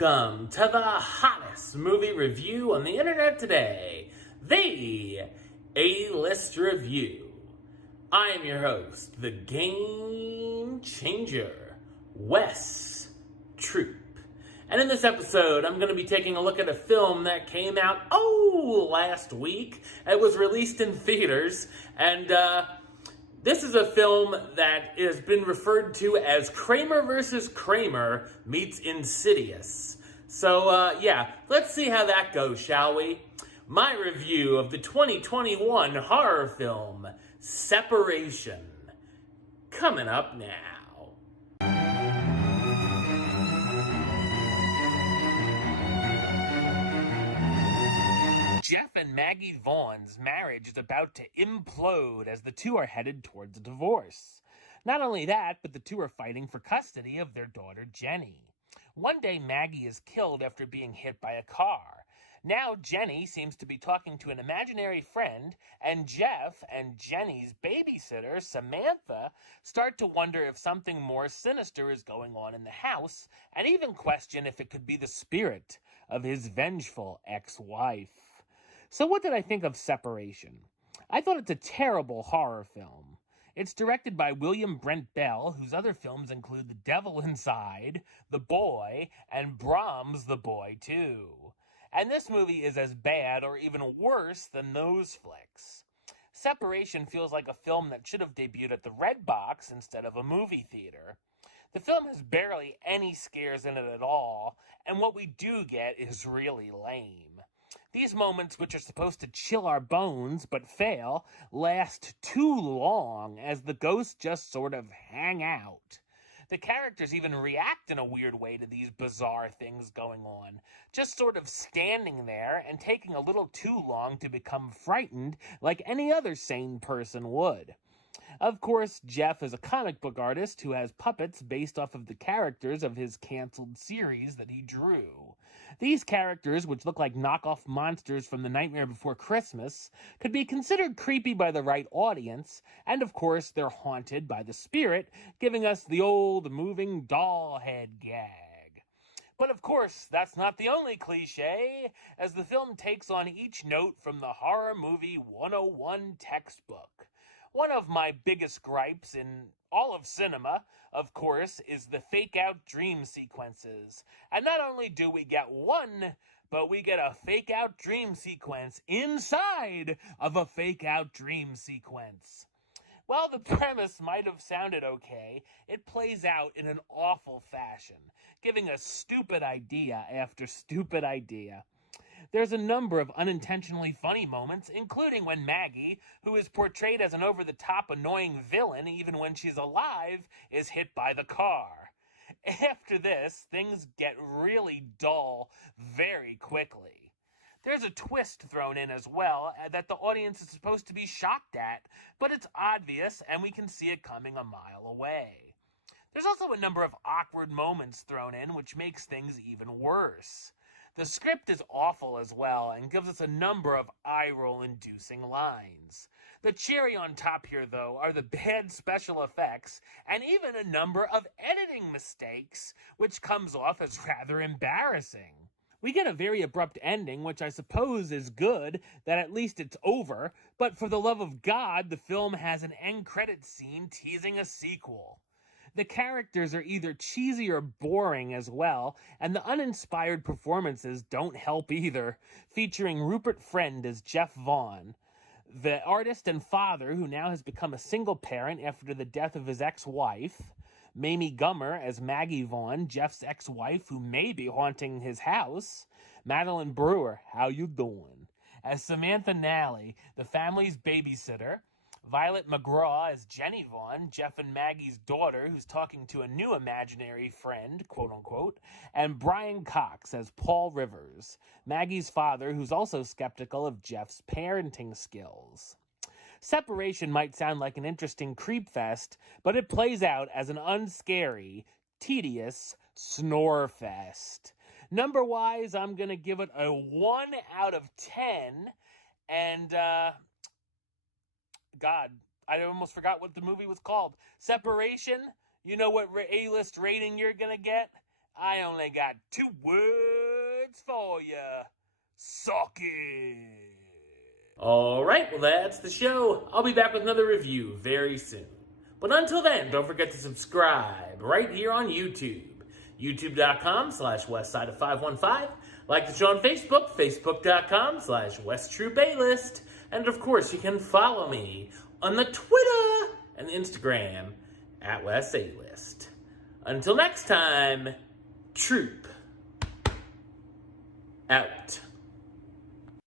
Welcome to the hottest movie review on the internet today, the A-List Review. I am your host, the Game Changer, Wes Troop. And in this episode, I'm going to be taking a look at a film that came out, last week. It was released in theaters, and this is a film that has been referred to as Kramer vs. Kramer meets Insidious. So, let's see how that goes, shall we? My review of the 2021 horror film, Separation. Coming up now. Jeff and Maggie Vaughn's marriage is about to implode as the two are headed towards a divorce. Not only that, but the two are fighting for custody of their daughter Jenny. One day Maggie is killed after being hit by a car. Now Jenny seems to be talking to an imaginary friend, and Jeff and Jenny's babysitter, Samantha, start to wonder if something more sinister is going on in the house, and even question if it could be the spirit of his vengeful ex-wife. So what did I think of Separation? I thought it's a terrible horror film. It's directed by William Brent Bell, whose other films include The Devil Inside, The Boy, and Brahms the Boy 2. And this movie is as bad or even worse than those flicks. Separation feels like a film that should have debuted at the Red Box instead of a movie theater. The film has barely any scares in it at all, and what we do get is really lame. These moments, which are supposed to chill our bones but fail, last too long as the ghosts just sort of hang out. The characters even react in a weird way to these bizarre things going on, just sort of standing there and taking a little too long to become frightened like any other sane person would. Of course, Jeff is a comic book artist who has puppets based off of the characters of his canceled series that he drew. These characters, which look like knockoff monsters from The Nightmare Before Christmas, could be considered creepy by the right audience, and of course they're haunted by the spirit, giving us the old moving doll head gag. But of course, that's not the only cliche, as the film takes on each note from the Horror Movie 101 textbook. One of my biggest gripes in all of cinema, of course, is the fake-out dream sequences. And not only do we get one, but we get a fake-out dream sequence inside of a fake-out dream sequence. While the premise might have sounded okay, it plays out in an awful fashion, giving us stupid idea after stupid idea. There's a number of unintentionally funny moments, including when Maggie, who is portrayed as an over-the-top annoying villain even when she's alive, is hit by the car. After this, things get really dull very quickly. There's a twist thrown in as well that the audience is supposed to be shocked at, but it's obvious and we can see it coming a mile away. There's also a number of awkward moments thrown in, which makes things even worse. The script is awful as well and gives us a number of eye-roll-inducing lines. The cherry on top here, though, are the bad special effects and even a number of editing mistakes, which comes off as rather embarrassing. We get a very abrupt ending, which I suppose is good, that at least it's over, but for the love of God, the film has an end credit scene teasing a sequel. The characters are either cheesy or boring as well, and the uninspired performances don't help either, featuring Rupert Friend as Jeff Vaughn, the artist and father who now has become a single parent after the death of his ex-wife, Mamie Gummer as Maggie Vaughn, Jeff's ex-wife who may be haunting his house, Madeline Brewer, how you doing, as Samantha Nally, the family's babysitter, Violet McGraw as Jenny Vaughn, Jeff and Maggie's daughter who's talking to a new imaginary friend, quote-unquote, and Brian Cox as Paul Rivers, Maggie's father who's also skeptical of Jeff's parenting skills. Separation might sound like an interesting creep fest, but it plays out as an unscary, tedious snore fest. Number-wise, I'm going to give it a 1 out of 10, and, God, I almost forgot what the movie was called. Separation, you know what A-list rating you're going to get? I only got 2 words for you. Suck it. All right, well, that's the show. I'll be back with another review very soon. But until then, don't forget to subscribe right here on YouTube. YouTube.com/WestsideOf515. Like the show on Facebook, Facebook.com/WestTrueBaylist. And of course, you can follow me on the Twitter and the Instagram @WestAlist. Until next time, Troop out.